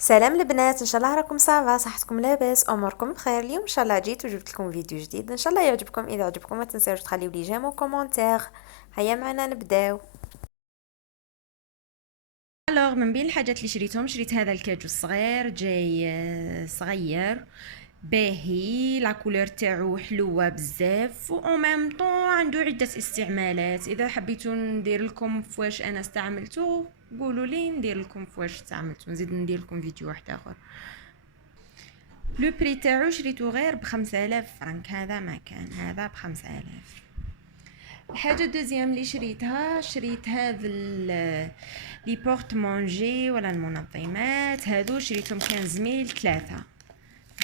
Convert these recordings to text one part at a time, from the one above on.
سلام البنات، ان شاء الله راكم صافا، صحتكم لاباس، اموركم بخير. اليوم ان شاء الله جيت وجبت لكم فيديو جديد، ان شاء الله يعجبكم. اذا عجبكم ما تنساوش تخليو لي جيم وكومونتير. هيا معنا نبداو. الوغ من بين الحاجات اللي شريتهم، شريت هذا الكاجو الصغير، جاي صغير باهي، لا كولور تاعو حلوه بزاف، و ميم طون عنده عده استعمالات. اذا حبيتو ندير لكم فواش انا استعملته قولوا لي، ندير لكم فواش استعملته، نزيد ندير لكم فيديو واحد اخر. لو بري تاعو شريتو غير ب5000 فرنك، هذا ما كان، هذا ب5000. الحاجه دوزيام اللي شريتها، شريت هذا لي بورت مونجي ولا المنظمات هادو، شريتهم 15000 ثلاثه،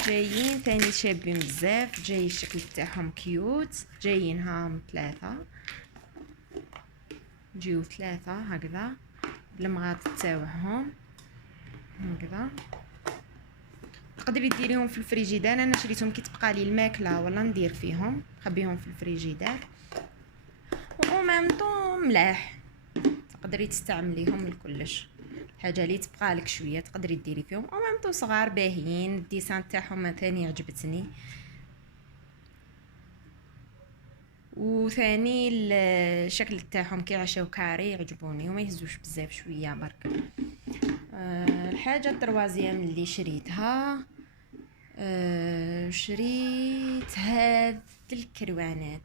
جايين تاني شابين بزاف، جاي الشكل تاعهم كيوت، جايين هاهم ثلاثه، جيو ثلاثه هكذا بالمغاط تاعهم هكذا. تقدري ديريهم في الفريجيدار، انا شريتهم كي تبقى لي الماكله ولا ندير فيهم، خبيهم في الفريجيدار. و ميم طون ملاح، تقدري تستعمليهم لكلش، حاجه اللي تبقى لك شويه تقدري ديري فيهم. و ميم طون صغار باهيين، الديسان تاعهم ثاني عجبتني، وثاني الشكل تاعهم كي عشاو كاري عجبوني وما يهزوش بزاف، شويه برك. الحاجه التروازيام اللي شريتها، شريت هاد الكروانات،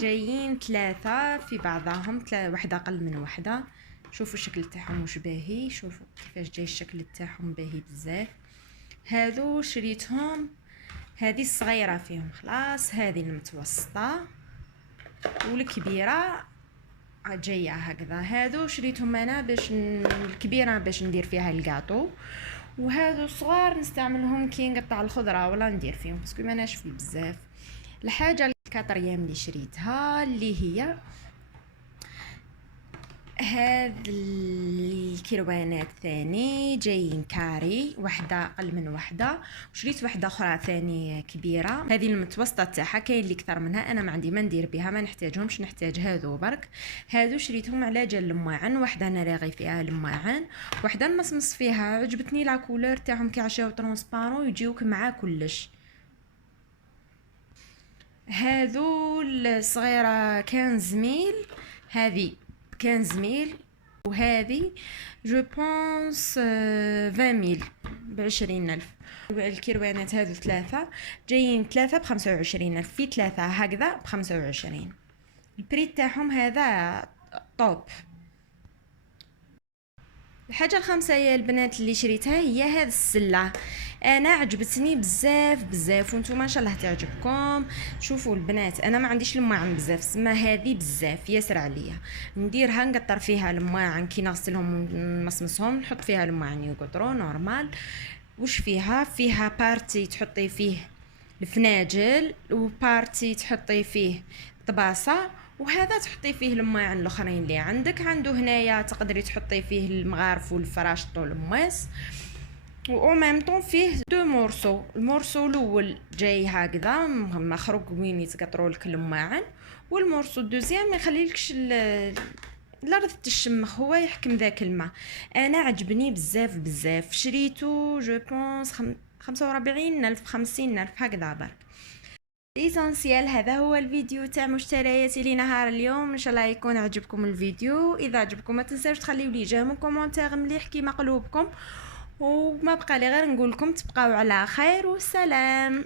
جايين ثلاثة في بعضهم، واحدة أقل من واحدة. شوفوا الشكل تاعهم واش باهي، شوفوا كيفاش جاي الشكل تاعهم باهي بزاف. هادو شريتهم، هذه الصغيرة فيهم خلاص، هذه المتوسطة والكبيرة جايه هكذا. هادو شريتهم انا باش الكبيره باش ندير فيها الكاطو، وهادو صغار نستعملهم كي نقطع الخضره ولا ندير فيهم باسكو ما ناشفين بزاف. الحاجه الكاتريام اللي شريتها اللي هي هاد الكروانات ثاني، جايين كاري، واحدة أقل من واحدة، وشريت واحدة أخرى ثاني كبيرة. هذه المتوسطة تاعها، كاين اللي أكثر منها، أنا ما عندي ما ندير بها، ما نحتاجهمش، نحتاج هذو برك. هذو شريتهم على جال الماعن، واحدة أنا راغي فيها الماعن، واحدة نمصمص فيها، عجبتني لا كولور تاعهم كي عشاو ترونسبارون يجيوك مع كلش. هذو الصغيرة 15000، هذه 15000، وهذه جو بونس 20000 ب20000. الكروانات هذو ثلاثة، جايين ثلاثة ب25000، في ثلاثة هكذا ب25. البري تاعهم هذا طوب. الحاجه الخامسه يا البنات اللي شريتها هي هذه السله، انا عجبتني بزاف بزاف، وانتم ان شاء الله تعجبكم. شوفوا البنات، انا ما عنديش الماعن بزاف، سما هذه بزاف ياسر عليا، نديرها نقطر فيها الماعن كي نغسلهم ونمصمصهم، نحط فيها الماعن يقطرو نورمال. وش فيها بارتي تحطي فيه الفناجل، وبارتي تحطي فيه طباسه، وهذا تحطي فيه الماعن الاخرين اللي عندك. عنده هنايا تقدري تحطي فيه المغارف والفراش طول المواس. و ميم طون فيه دو مورسو، المورسو الاول جاي هكذا مخروق وين يتقطروا لك الماعن، والمورسو الدوزيام ما يخليلكش الارض تشمخ، هو يحكم ذاك الماء. انا عجبني بزاف بزاف، شريته جو بونس 45000 50000 هكذا برك. ايسانسيال، هذا هو الفيديو تاع مشترياتي لنهار اليوم، ان شاء الله يكون عجبكم الفيديو. اذا عجبكم ما تنساوش تخليو لي جيم وكومونتير مليح كيما قلوبكم، وما بقى لي غير نقول لكم تبقاو على خير والسلام.